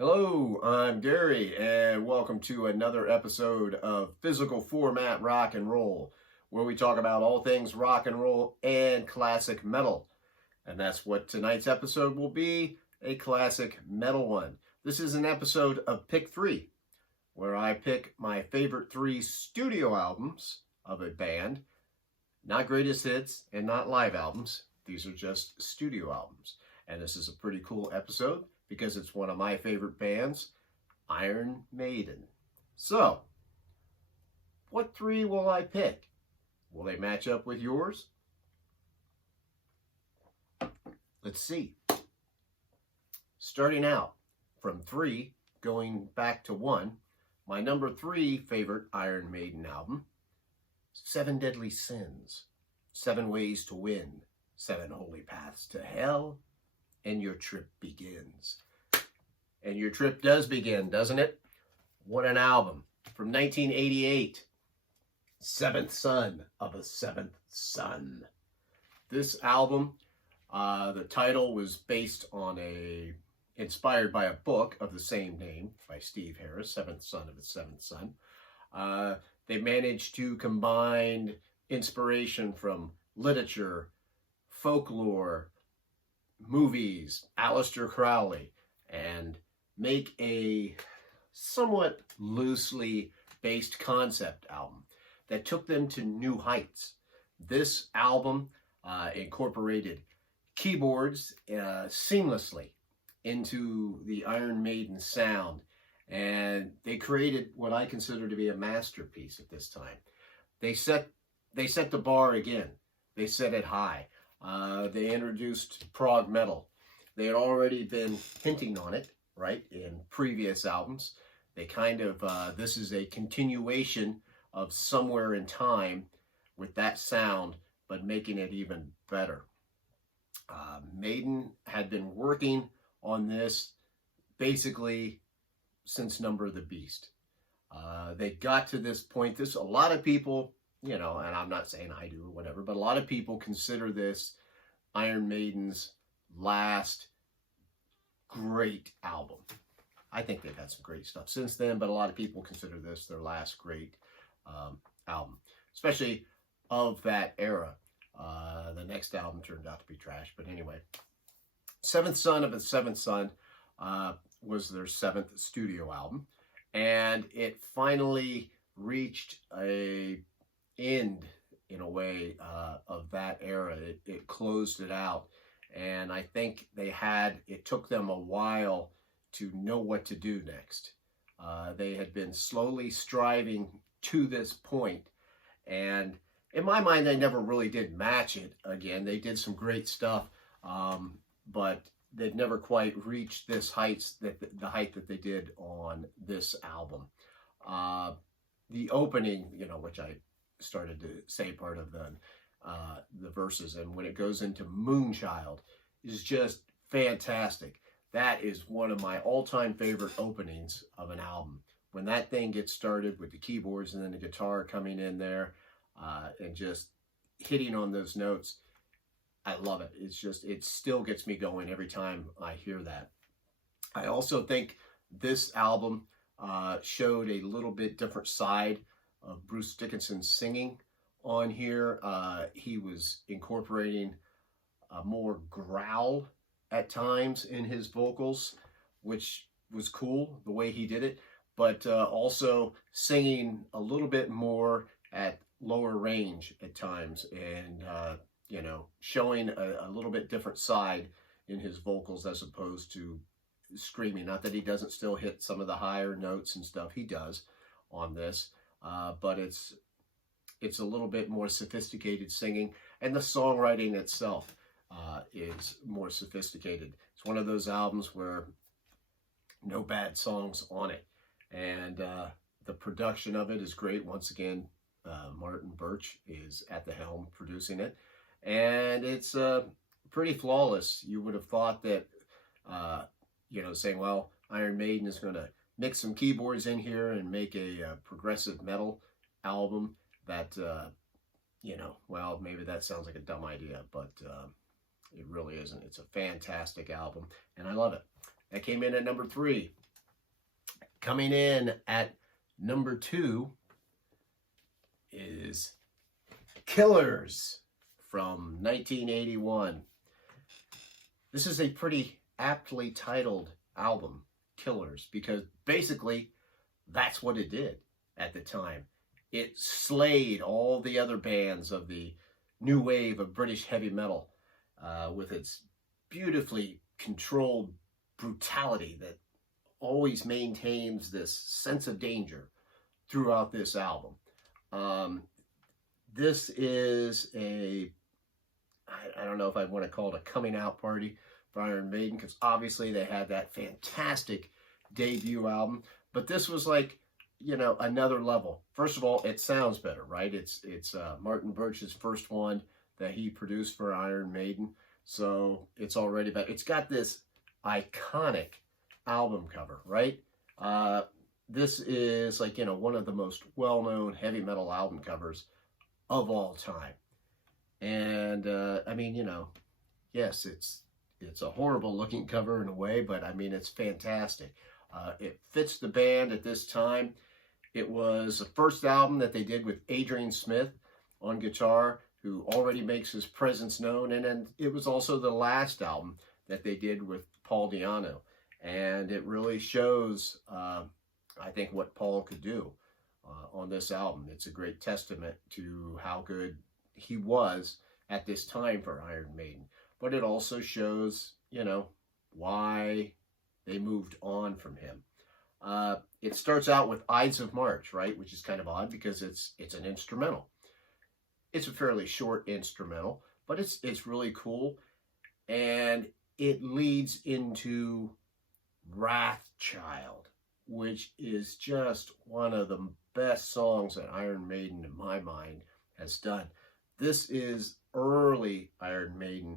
Hello, I'm Gary, and welcome to another episode of Physical Format Rock and Roll, where we talk about all things rock and roll and classic metal. And that's what tonight's episode will be, a classic metal one. This is an episode of Pick 3, where I pick my favorite 3 studio albums of a band, not greatest hits and not live albums. These are just studio albums. And this is a pretty cool episode, because it's one of my favorite bands, Iron Maiden. So, what 3 will I pick? Will they match up with yours? Let's see. Starting out from 3, going back to 1, my number 3 favorite Iron Maiden album, 7 Deadly Sins, 7 Ways to Win, 7 Holy Paths to Hell, and your trip begins. And your trip does begin, doesn't it? What an album. From 1988, Seventh Son of a Seventh Son. This album, the title was inspired by a book of the same name by Steve Harris, Seventh Son of a Seventh Son. They managed to combine inspiration from literature, folklore, movies, Aleister Crowley, and make a somewhat loosely based concept album that took them to new heights. This album incorporated keyboards seamlessly into the Iron Maiden sound, and they created what I consider to be a masterpiece at this time. They set the bar again. They set it high. They introduced prog metal. They had already been hinting on it, right, in previous albums. They kind of, this is a continuation of Somewhere in Time with that sound, but making it even better. Maiden had been working on this basically since Number of the Beast. They got to this point, a lot of people, and I'm not saying I do or whatever, but a lot of people consider this Iron Maiden's last great album. I think they've had some great stuff since then, but a lot of people consider this their last great album, especially of that era. The next album turned out to be trash, but anyway. Seventh Son of a Seventh Son was their 7th studio album, and it finally reached a end, in a way, of that era. It closed it out, and I think it took them a while to know what to do next. They had been slowly striving to this point, and in my mind, they never really did match it again. They did some great stuff, but they'd never quite reached the height that they did on this album. The opening, which I started to say part of the verses, and when it goes into Moonchild, is just fantastic. That is one of my all-time favorite openings of an album. When that thing gets started with the keyboards and then the guitar coming in there and just hitting on those notes, I love it. It still gets me going every time I hear that. I also think this album showed a little bit different side of Bruce Dickinson's singing on here. He was incorporating a more growl at times in his vocals, which was cool the way he did it, but also singing a little bit more at lower range at times, and showing a little bit different side in his vocals as opposed to screaming. Not that he doesn't still hit some of the higher notes and stuff, he does on this, but it's a little bit more sophisticated singing, and the songwriting itself is more sophisticated. It's one of those albums where no bad songs on it, and the production of it is great. Once again, Martin Birch is at the helm producing it, and it's pretty flawless. You would have thought that, saying, well, Iron Maiden is going to mix some keyboards in here and make a progressive metal album, that, well, maybe that sounds like a dumb idea, but it really isn't. It's a fantastic album, and I love it. That came in at number 3. Coming in at number 2 is Killers from 1981. This is a pretty aptly titled album, Killers, because basically that's what it did at the time. It slayed all the other bands of the new wave of British heavy metal with its beautifully controlled brutality that always maintains this sense of danger throughout this album. This is I don't know if I want to call it a coming out party for Iron Maiden, because obviously they had that fantastic debut album, but this was like, you know, another level. First of all, it sounds better, right? It's Martin Birch's first one that he produced for Iron Maiden, so it's already better. It's got this iconic album cover, right? This is like, you know, one of the most well-known heavy metal album covers of all time. And I mean, you know, yes, it's a horrible looking cover in a way, but I mean, it's fantastic. It fits the band at this time. It was the first album that they did with Adrian Smith on guitar, who already makes his presence known, and then it was also the last album that they did with Paul Di'Anno, and it really shows, I think, what Paul could do on this album. It's a great testament to how good he was at this time for Iron Maiden, but it also shows, you know, why they moved on from him. It starts out with Ides of March, right, which is kind of odd because it's an instrumental. It's a fairly short instrumental, but it's really cool, and it leads into Wrathchild, which is just one of the best songs that Iron Maiden, in my mind, has done. This is early Iron Maiden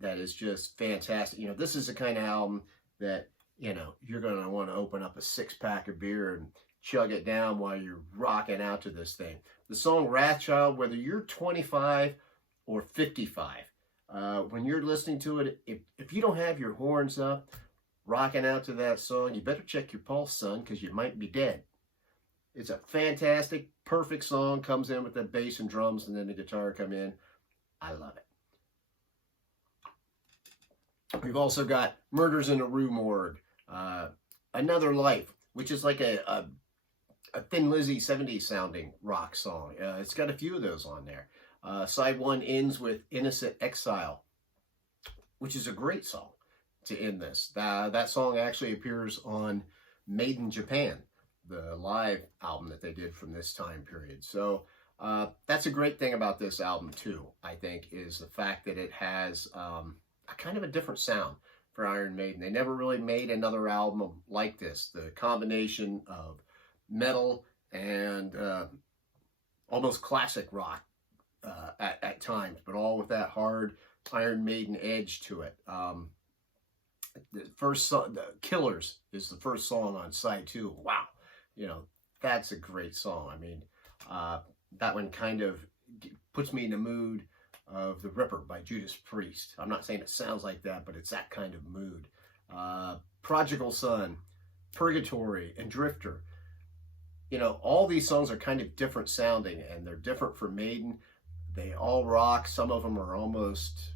that is just fantastic. You know, this is the kind of album that, you know, you're going to want to open up a 6-pack of beer and chug it down while you're rocking out to this thing. The song Wrathchild, whether you're 25 or 55, when you're listening to it, if you don't have your horns up, rocking out to that song, you better check your pulse, son, because you might be dead. It's a fantastic, perfect song. Comes in with the bass and drums, and then the guitar come in. I love it. We've also got Murders in a Rue Morgue, Another Life, which is like a Thin Lizzy 70s sounding rock song. It's got a few of those on there. Side 1 ends with Innocent Exile, which is a great song to end this. That song actually appears on Made in Japan, the live album that they did from this time period. So that's a great thing about this album too, I think, is the fact that it has a kind of a different sound for Iron Maiden. They never really made another album like this. The combination of metal and almost classic rock at times, but all with that hard Iron Maiden edge to it. The first song, Killers, is the first song on side 2. Wow, you know, that's a great song. I mean, that one kind of puts me in the mood of The Ripper by Judas Priest. I'm not saying it sounds like that, but it's that kind of mood. Prodigal Son, Purgatory, and Drifter. You know, all these songs are kind of different sounding, and they're different for Maiden. They all rock. Some of them are almost,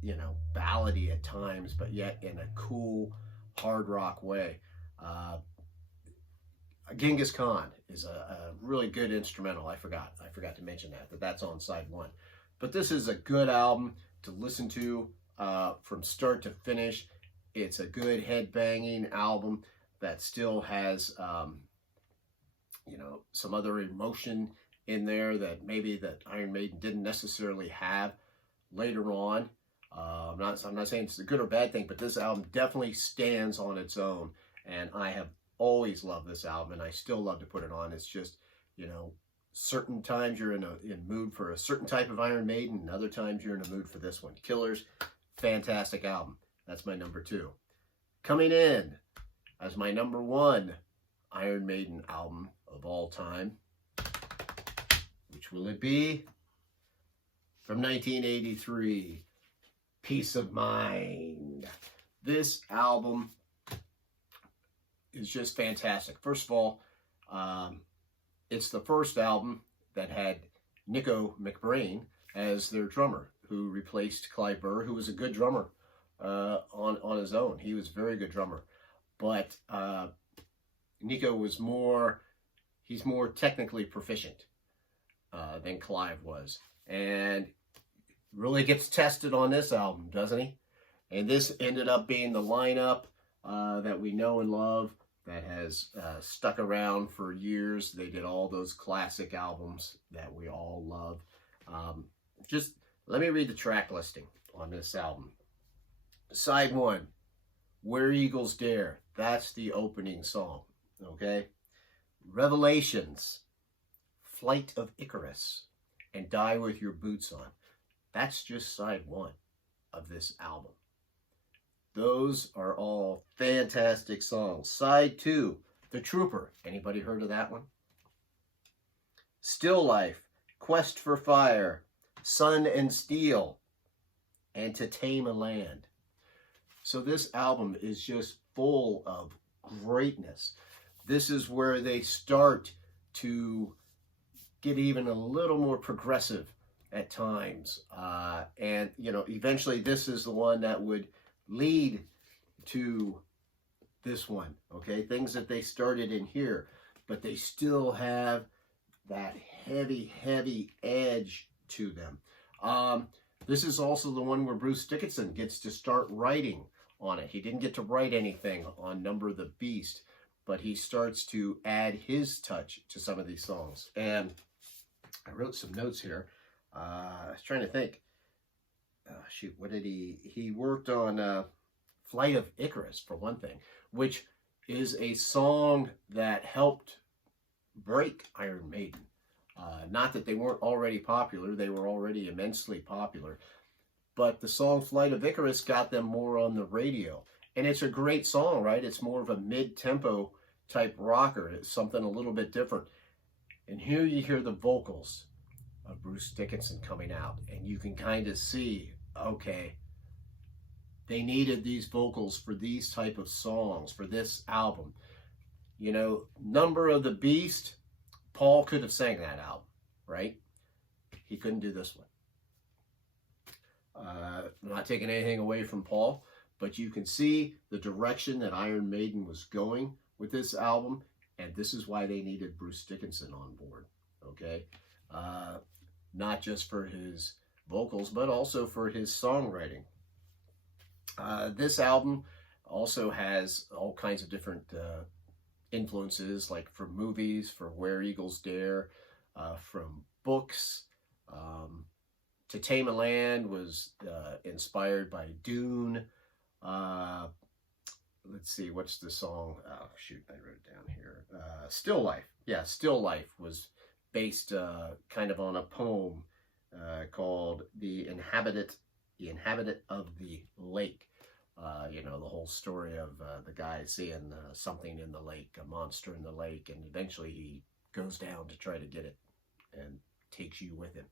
you know, ballady at times, but yet in a cool, hard rock way. Genghis Khan is a really good instrumental. I forgot to mention that's on side 1. But this is a good album to listen to from start to finish. It's a good head-banging album that still has, you know, some other emotion in there that maybe that Iron Maiden didn't necessarily have later on. I'm not saying it's a good or bad thing, but this album definitely stands on its own, and I have always loved this album, and I still love to put it on. It's just, you know, certain times you're in mood for a certain type of Iron Maiden, and other times you're in a mood for this one. Killers, fantastic album. That's my number 2. Coming in as my number 1 Iron Maiden album of all time, which will it be? From 1983, Peace of Mind. This album is just fantastic. First of all, it's the first album that had Nico McBrain as their drummer, who replaced Clive Burr, who was a good drummer on his own. He was a very good drummer. But Nico was he's more technically proficient than Clive was. And really gets tested on this album, doesn't he? And this ended up being the lineup that we know and love, that has stuck around for years. They did all those classic albums that we all love. Just let me read the track listing on this album. Side 1, Where Eagles Dare. That's the opening song, okay? Revelations, Flight of Icarus, and Die With Your Boots On. That's just side 1 of this album. Those are all fantastic songs. Side 2, The Trooper. Anybody heard of that one? Still Life, Quest for Fire, Sun and Steel, and To Tame a Land. So this album is just full of greatness. This is where they start to get even a little more progressive at times. And, you know, eventually this is the one that would lead to this one, okay? Things that they started in here, but they still have that heavy, heavy edge to them. This is also the one where Bruce Dickinson gets to start writing on it. He didn't get to write anything on Number of the Beast, but he starts to add his touch to some of these songs. And I wrote some notes here. I was trying to think. Shoot, what did he worked on Flight of Icarus, for one thing, which is a song that helped break Iron Maiden. Not that they weren't already popular. They were already immensely popular. But the song Flight of Icarus got them more on the radio. And it's a great song, right? It's more of a mid-tempo type rocker. It's something a little bit different. And here you hear the vocals of Bruce Dickinson coming out. And you can kind of see, okay, they needed these vocals for these type of songs, for this album. You know, Number of the Beast, Paul could have sang that album, right? He couldn't do this one. I'm not taking anything away from Paul, but you can see the direction that Iron Maiden was going with this album, and this is why they needed Bruce Dickinson on board, okay? Not just for his vocals, but also for his songwriting. This album also has all kinds of different influences, like from movies, for Where Eagles Dare, from books. To Tame a Land was inspired by Dune. Let's see, what's the song? Oh, shoot, I wrote it down here. Still Life. Yeah, Still Life was based kind of on a poem called The Inhabitant of the Lake. You know, the whole story of the guy seeing something in the lake, a monster in the lake, and eventually he goes down to try to get it and takes you with him.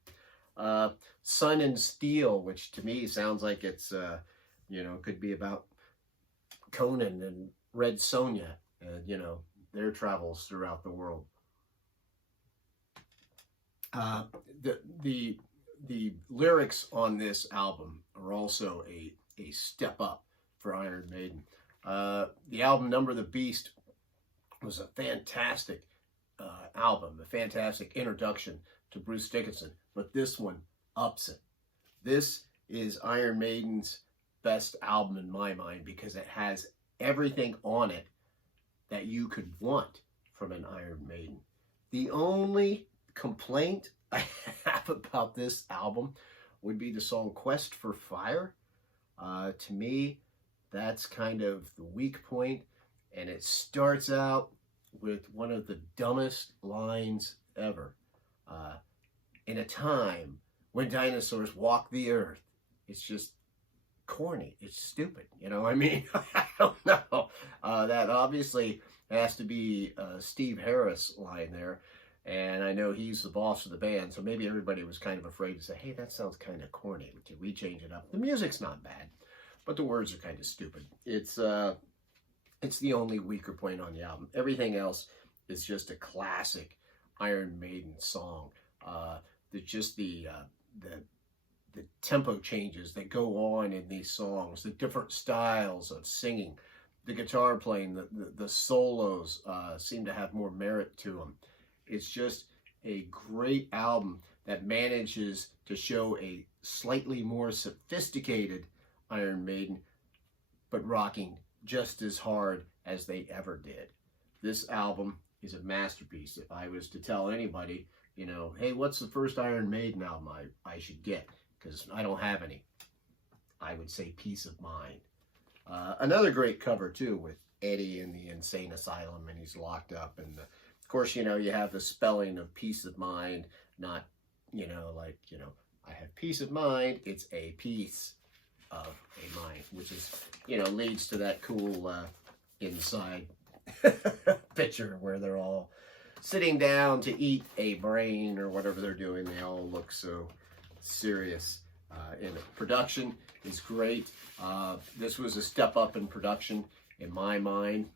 Sun and Steel, which to me sounds like it's, you know, could be about Conan and Red Sonja, and, you know, their travels throughout the world. The lyrics on this album are also a step up for Iron Maiden. The album Number of the Beast was a fantastic album, a fantastic introduction to Bruce Dickinson, but this one ups it. This is Iron Maiden's best album in my mind because it has everything on it that you could want from an Iron Maiden. The only complaint I have about this album would be the song Quest for Fire. To me, that's kind of the weak point, and it starts out with one of the dumbest lines ever. In a time when dinosaurs walk the earth. It's just corny. It's stupid. You know, I mean, I don't know. That obviously has to be a Steve Harris line there. And I know he's the boss of the band, so maybe everybody was kind of afraid to say, hey, that sounds kind of corny. Can we change it up? The music's not bad, but the words are kind of stupid. It's It's the only weaker point on the album. Everything else is just a classic Iron Maiden song. The tempo changes that go on in these songs, the different styles of singing, the guitar playing, the solos seem to have more merit to them. It's just a great album that manages to show a slightly more sophisticated Iron Maiden, but rocking just as hard as they ever did. This album is a masterpiece. If I was to tell anybody, you know, hey, what's the first Iron Maiden album I should get? Because I don't have any. I would say Peace of Mind. Another great cover, too, with Eddie in the insane asylum and he's locked up. And, of course, you know, you have the spelling of peace of mind, not, you know, like, you know, I have peace of mind. It's a piece of a mind, which is, you know, leads to that cool inside picture where they're all sitting down to eat a brain or whatever they're doing. They all look so serious in it. Production is great. This was a step up in production in my mind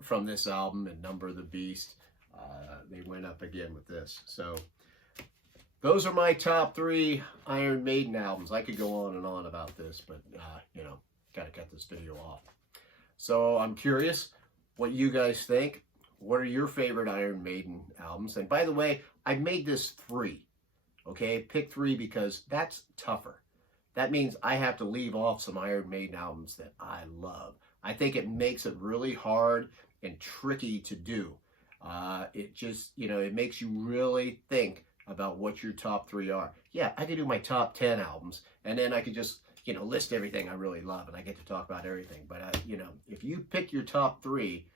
from this album and Number of the Beast. They went up again with this. So those are my top 3 Iron Maiden albums. I could go on and on about this, but you know, gotta cut this video off. So I'm curious what you guys think. What are your favorite Iron Maiden albums? And by the way, I made this 3. Okay, pick 3 because that's tougher. That means I have to leave off some Iron Maiden albums that I love. I think it makes it really hard and tricky to do. It just, you know, it makes you really think about what your top 3 are. Yeah, I could do my top 10 albums, and then I could just, you know, list everything I really love, and I get to talk about everything. But, you know, if you pick your top 3,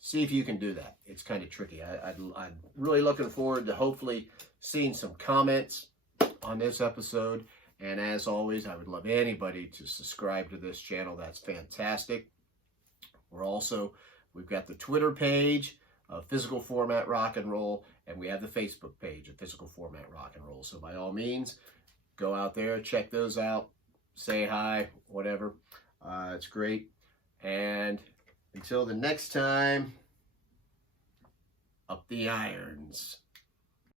see if you can do that. It's kind of tricky. I'm really looking forward to hopefully seeing some comments on this episode. And as always, I would love anybody to subscribe to this channel. That's fantastic. We've got the Twitter page of Physical Format Rock and Roll, and we have the Facebook page of Physical Format Rock and Roll. So by all means, go out there, check those out, say hi, whatever. It's great. And until the next time, up the irons.